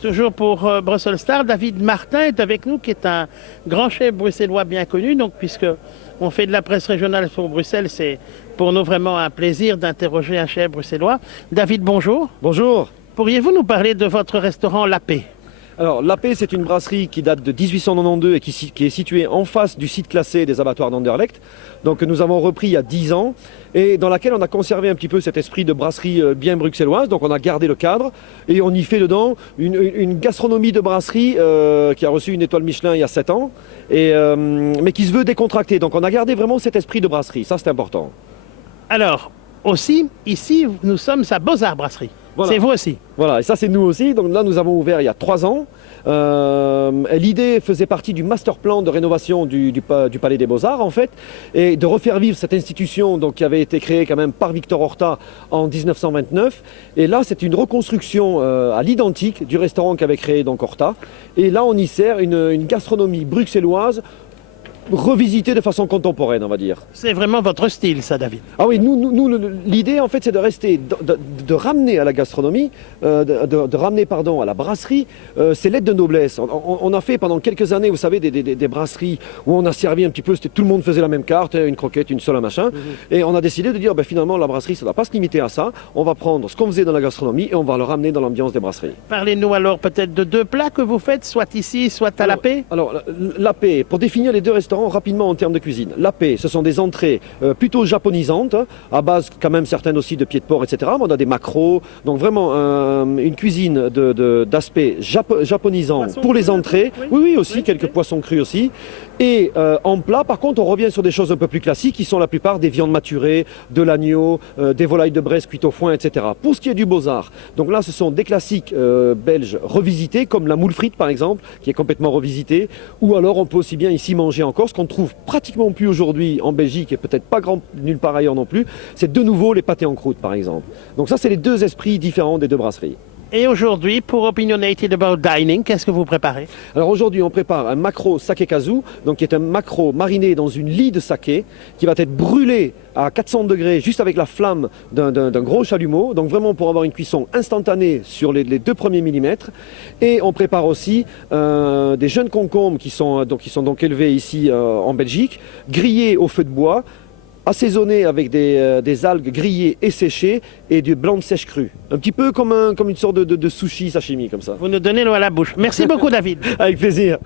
Toujours pour Brussels Star, David Martin est avec nous, qui est un grand chef bruxellois bien connu. Donc, puisque on fait de la presse régionale sur Bruxelles, c'est pour nous vraiment un plaisir d'interroger un chef bruxellois. David, bonjour. Bonjour. Pourriez-vous nous parler de votre restaurant La Paix? Alors, La Paix, c'est une brasserie qui date de 1892 et qui est située en face du site classé des abattoirs d'Anderlecht. Donc, nous avons repris il y a 10 ans et dans laquelle on a conservé un petit peu cet esprit de brasserie bien bruxelloise. Donc, on a gardé le cadre et on y fait dedans une gastronomie de brasserie qui a reçu une étoile Michelin il y a 7 ans, mais qui se veut décontractée. Donc, on a gardé vraiment cet esprit de brasserie. Ça, c'est important. Alors, aussi, ici, nous sommes à Beaux-Arts Brasserie. Voilà. C'est vous aussi. Voilà, et ça c'est nous aussi. Donc là nous avons ouvert il y a 3 ans. L'idée faisait partie du master plan de rénovation du Palais des Beaux-Arts en fait, et de refaire vivre cette institution donc, qui avait été créée quand même par Victor Horta en 1929. Et là c'est une reconstruction à l'identique du restaurant qu'avait créé donc Horta. Et là on y sert une gastronomie bruxelloise revisité de façon contemporaine, on va dire. C'est vraiment votre style, ça, David. Ah oui, l'idée, en fait, c'est de rester, de ramener à la gastronomie, de ramener, pardon, à la brasserie, ces lettres de noblesse. On a fait pendant quelques années, vous savez, des brasseries où on a servi un petit peu, tout le monde faisait la même carte, une croquette, une seule, un machin. Et on a décidé de dire, ben, finalement, la brasserie, ça ne va pas se limiter à ça. On va prendre ce qu'on faisait dans la gastronomie et on va le ramener dans l'ambiance des brasseries. Parlez-nous alors peut-être de 2 plats que vous faites, soit ici, soit à La Paix. Alors, La Paix, pour définir les 2 restaurants, rapidement en termes de cuisine. La Paix, ce sont des entrées plutôt japonisantes, à base quand même certaines aussi de pieds de porc, etc. Mais on a des maquereaux, donc vraiment une cuisine d'aspect japonisant pour les entrées. Oui, aussi, quelques poissons crus aussi. Et en plat, par contre, on revient sur des choses un peu plus classiques, qui sont la plupart des viandes maturées, de l'agneau, des volailles de Bresse cuites au foin, etc. Pour ce qui est du Beaux-Arts, donc là, ce sont des classiques belges revisités, comme la moule frite, par exemple, qui est complètement revisitée. Ou alors, on peut aussi bien ici manger encore, ce qu'on trouve pratiquement plus aujourd'hui en Belgique, et peut-être pas nulle part ailleurs non plus, c'est de nouveau les pâtés en croûte, par exemple. Donc ça, c'est les 2 esprits différents des 2 brasseries. Et aujourd'hui, pour Opinionated About Dining, qu'est-ce que vous préparez? Alors aujourd'hui, on prépare un maquereau sakekazu, donc qui est un maquereau mariné dans une lie de saké, qui va être brûlé à 400 degrés, juste avec la flamme d'un gros chalumeau, donc vraiment pour avoir une cuisson instantanée sur les 2 premiers millimètres. Et on prépare aussi des jeunes concombres qui sont donc élevés ici en Belgique, grillés au feu de bois, assaisonné avec des algues grillées et séchées et du blanc de sèche cru. Un petit peu comme une sorte de sushi sashimi comme ça. Vous nous donnez l'eau à la bouche. Merci beaucoup, David. Avec plaisir.